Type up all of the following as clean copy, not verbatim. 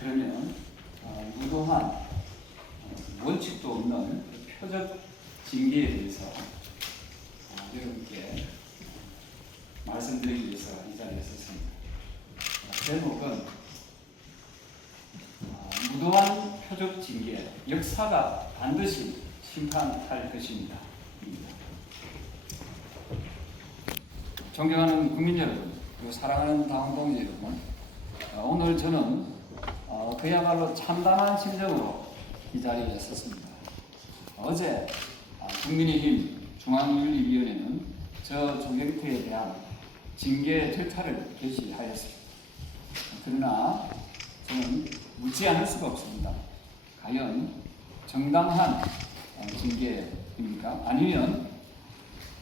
그러면 무도한 원칙도 없는 표적 징계에 대해서 여러분께 말씀드리기 위해서 이 자리에 섰습니다. 제목은 무도한 표적 징계, 역사가 반드시 심판할 것입니다. 존경하는 국민 여러분, 그리고 사랑하는 당동지 여러분, 오늘 저는 그야말로 참담한 심정으로 이 자리에 섰습니다. 어제 국민의힘 중앙윤리위원회는 저 조경태에 대한 징계 절차를 개시하였습니다. 그러나 저는 묻지 않을 수가 없습니다. 과연 정당한 징계입니까? 아니면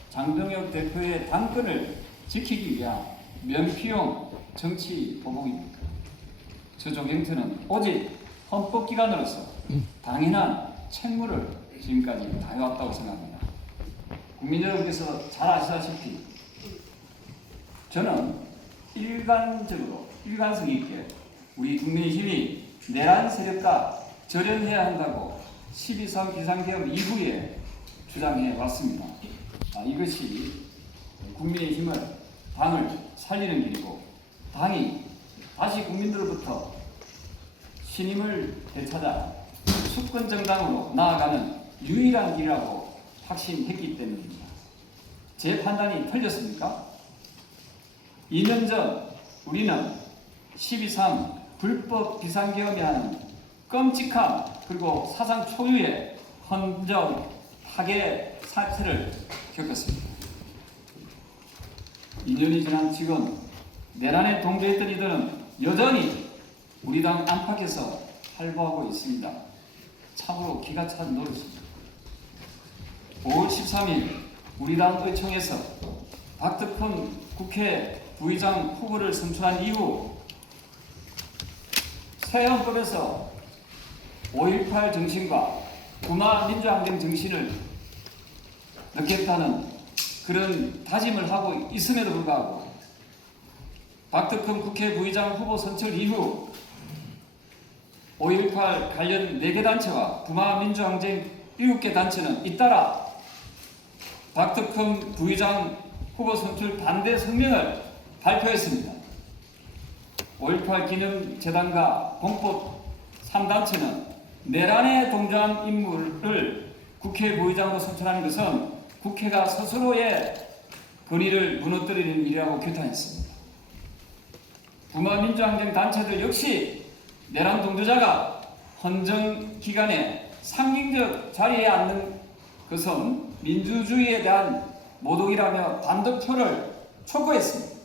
장동혁 대표의 당권을 지키기 위한 면피용 정치 보복입니까? 저 조경태는 오직 헌법기관으로서 당연한 책무를 지금까지 다해왔다고 생각합니다. 국민 여러분께서 잘 아시다시피 저는 일관성 있게 우리 국민의힘이 내란 세력과 절연해야 한다고 12.3 비상계엄 이후에 주장해 왔습니다. 이것이 국민의힘을 당을 살리는 길이고 당이 다시 국민들로부터 신임을 되찾아 수권정당으로 나아가는 유일한 길이라고 확신했기 때문입니다. 제 판단이 틀렸습니까? 2년 전 우리는 12.3 불법 비상계엄이라는 끔찍한 그리고 사상 초유의 헌정 파괴 사태를 겪었습니다. 2년이 지난 지금 내란에 동조했던 이들은 여전히 우리 당 안팎에서 활보하고 있습니다. 참으로 기가 찬 노릇입니다. 5월 13일 우리 당 의총에서 박덕흠 국회 부의장 후보를 선출한 이후 새 헌법에서 5.18 정신과 부마 민주항쟁 정신을 넣겠다는 그런 다짐을 하고 있음에도 불구하고 박덕흠 국회 부의장 후보 선출 이후 5.18 관련 4개 단체와 부마 민주항쟁 7개 단체는 잇따라 박덕흠 부의장 후보 선출 반대 성명을 발표했습니다. 5.18 기념재단과 공법 3단체는 내란에 동조한 인물을 국회 부의장으로 선출하는 것은 국회가 스스로의 권위를 무너뜨리는 일이라고 규탄했습니다. 부마 민주항쟁 단체들 역시 내란 동조자가 헌정기관에 상징적 자리에 앉는 것은 민주주의에 대한 모독이라며 단독표를 촉구했습니다.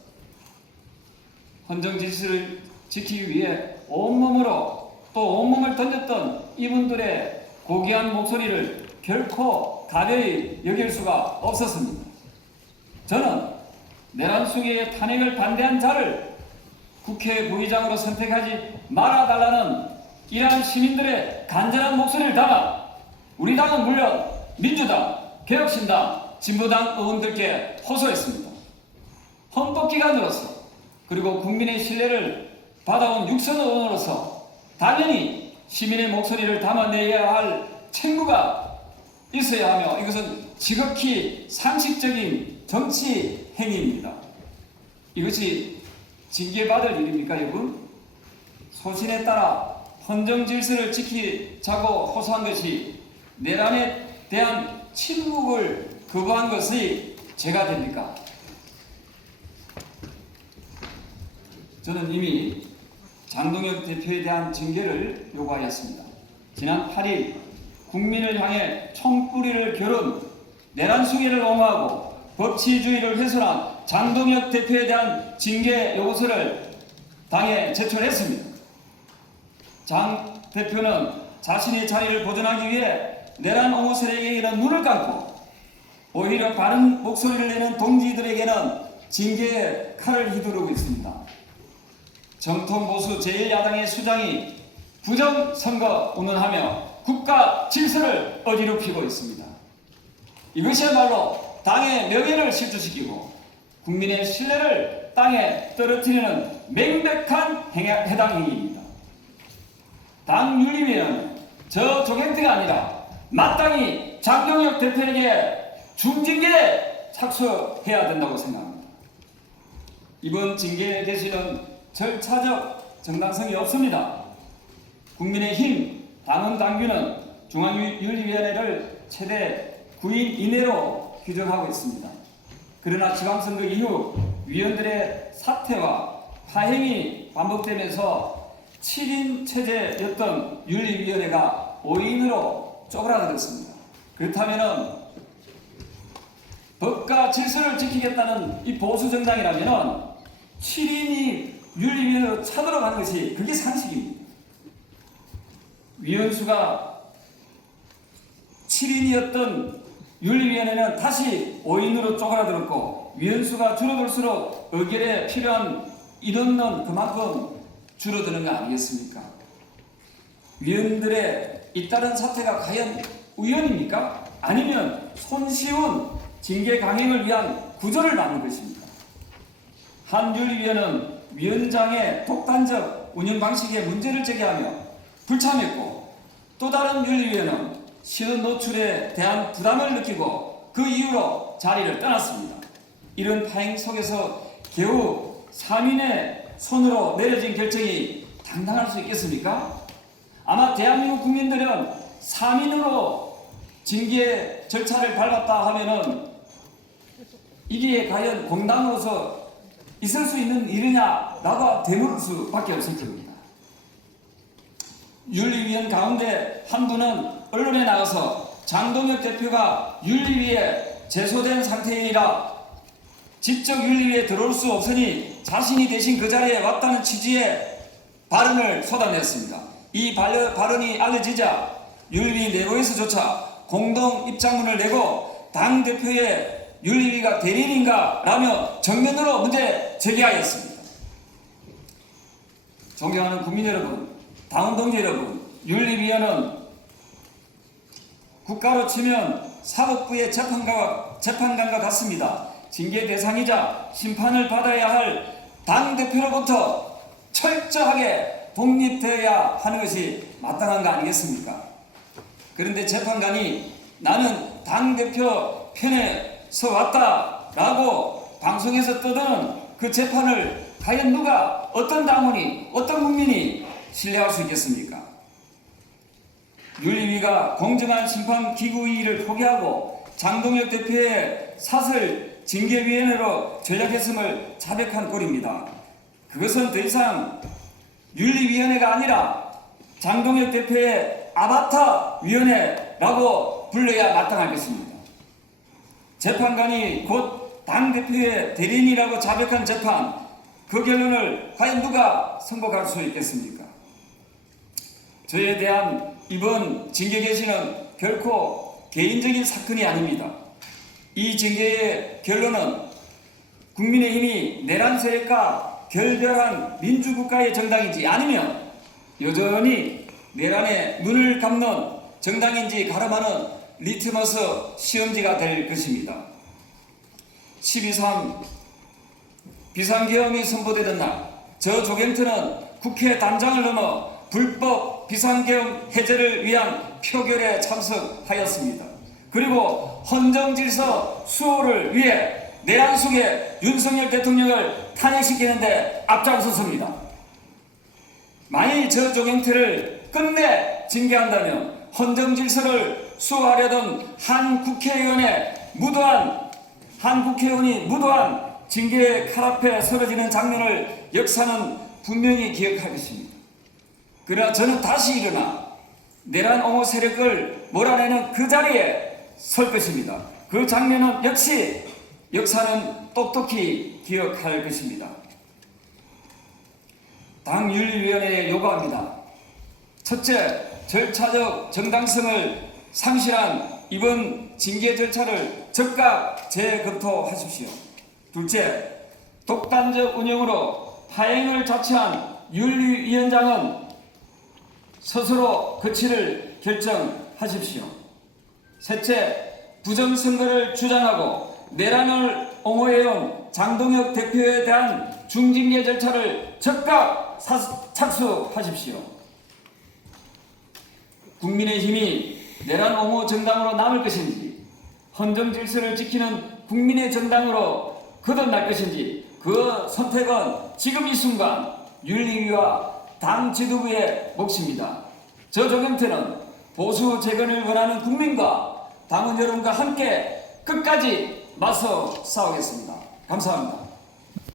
헌정 질서를 지키기 위해 온몸으로 또 온몸을 던졌던 이분들의 고귀한 목소리를 결코 가벼이 여길 수가 없었습니다. 저는 내란 수계의 탄핵을 반대한 자를 국회 부의장으로 선택하지 말아달라는 이러한 시민들의 간절한 목소리를 담아 우리 당은 물론 민주당, 개혁신당, 진보당 의원들께 호소했습니다. 헌법기관으로서 그리고 국민의 신뢰를 받아온 육선 의원으로서 당연히 시민의 목소리를 담아내야 할 책무가 있어야 하며 이것은 지극히 상식적인 정치 행위입니다. 이것이 징계받을 일입니까, 여러분? 소신에 따라 헌정 질서를 지키자고 호소한 것이 내란에 대한 침묵을 거부한 것이 죄가 됩니까? 저는 이미 장동혁 대표에 대한 징계를 요구하였습니다. 지난 8일 국민을 향해 총뿌리를 겨룬 내란 수계를 옹호하고 법치주의를 훼손한 장동혁 대표에 대한 징계 요구서를 당에 제출했습니다. 장 대표는 자신의 자리를 보존하기 위해 내란 옹호 세력에게는 눈을 감고 오히려 바른 목소리를 내는 동지들에게는 징계의 칼을 휘두르고 있습니다. 정통 보수 제1야당의 수장이 부정선거 운운하며 국가 질서를 어지럽히고 있습니다. 이것이야말로 당의 명예를 실추시키고 국민의 신뢰를 땅에 떨어뜨리는 명백한 해당 행위입니다. 저 조경태가 아니라 마땅히 장동혁 대표에게 중징계에 착수해야 된다고 생각합니다. 이번 징계 개시는 절차적 정당성이 없습니다. 국민의힘 당헌 당규는 중앙윤리위원회를 최대 9인 이내로 규정하고 있습니다. 그러나 지방선거 이후 위원들의 사퇴와 파행이 반복되면서 7인 체제였던 윤리위원회가 5인으로 쪼그라들었습니다. 그렇다면 법과 질서를 지키겠다는 이 보수 정당이라면 7인이 윤리위원회로 차들어가는 것이 그게 상식입니다. 위원수가 7인이었던 윤리위원회는 다시 5인으로 쪼그라들었고, 위원수가 줄어들수록 의결에 필요한 인원은 그만큼 줄어드는 거 아니겠습니까? 위원들의 잇따른 사태가 과연 우연입니까? 아니면 손쉬운 징계 강행을 위한 구조를 만든 것입니까? 한 윤리위원은 위원장의 독단적 운영 방식에 문제를 제기하며 불참했고, 또 다른 윤리위원은 신원 노출에 대한 부담을 느끼고 그 이후로 자리를 떠났습니다. 이런 파행 속에서 겨우 3인의 손으로 내려진 결정이 당당할 수 있겠습니까? 아마 대한민국 국민들은 3인으로 징계 절차를 밟았다 하면은 이게 과연 공당으로서 있을 수 있는 일이냐라고 되물을 수밖에 없을 겁니다. 윤리위원 가운데 한 분은 언론에 나가서 장동혁 대표가 윤리위에 제소된 상태이라 직접 윤리위에 들어올 수 없으니 자신이 대신 그 자리에 왔다는 취지의 발언을 쏟아냈습니다. 이 발언이 알려지자 윤리위 내부에서조차 공동 입장문을 내고 당대표의 윤리위가 대리인인가 라며 정면으로 문제 제기하였습니다. 존경하는 국민 여러분, 당원 동지 여러분, 윤리위원은 국가로 치면 사법부의 재판관과 같습니다. 징계 대상이자 심판을 받아야 할 당대표로부터 철저하게 독립되어야 하는 것이 마땅한 거 아니겠습니까? 그런데 재판관이 나는 당대표 편에 서 왔다라고 방송에서 떠드는 그 재판을 과연 누가, 어떤 당원이, 어떤 국민이 신뢰할 수 있겠습니까? 윤리위가 공정한 심판 기구위를 포기하고 장동혁 대표의 사설 징계위원회로 전락했음을 자백한 꼴입니다. 그것은 더 이상 윤리위원회가 아니라 장동혁 대표의 아바타 위원회라고 불러야 마땅할 것입니다. 재판관이 곧 당대표의 대리인이라고 자백한 재판, 그 결론을 과연 누가 선고할 수 있겠습니까? 저에 대한 이번 징계 개시는 결코 개인적인 사건이 아닙니다. 이 징계의 결론은 국민의힘이 내란 세력과 결별한 민주국가의 정당인지, 아니면 여전히 내란에 눈을 감는 정당인지 가름하는 리트머스 시험지가 될 것입니다. 12.3 비상계엄이 선포되던 날, 저 조경태는 국회 단장을 넘어 불법 비상계엄 해제를 위한 표결에 참석하였습니다. 그리고 헌정질서 수호를 위해 내란 속에 윤석열 대통령을 탄핵시키는데 앞장섰습니다. 만일 저 조경태를 끝내 징계한다면 헌정질서를 수호하려던 한 국회의원이 무도한 징계의 칼 앞에 쓰러지는 장면을 역사는 분명히 기억할 것입니다. 그러나 저는 다시 일어나 내란 옹호 세력을 몰아내는 그 자리에 설 것입니다. 그 장면은 역시 역사는 똑똑히 기억할 것입니다. 당윤리위원회에 요구합니다. 첫째, 절차적 정당성을 상실한 이번 징계 절차를 즉각 재검토하십시오. 둘째, 독단적 운영으로 파행을 자처한 윤리위원장은 스스로 거취를 결정하십시오. 셋째, 부정선거를 주장하고 내란을 옹호해온 장동혁 대표에 대한 중징계 절차를 즉각 착수하십시오. 국민의힘이 내란 옹호 정당으로 남을 것인지, 헌정 질서를 지키는 국민의 정당으로 거듭날 것인지, 그 선택은 지금 이 순간 윤리위와 당 지도부의 몫입니다. 저 조경태는 보수 재건을 원하는 국민과 당원 여러분과 함께 끝까지 맞서 싸우겠습니다. 감사합니다.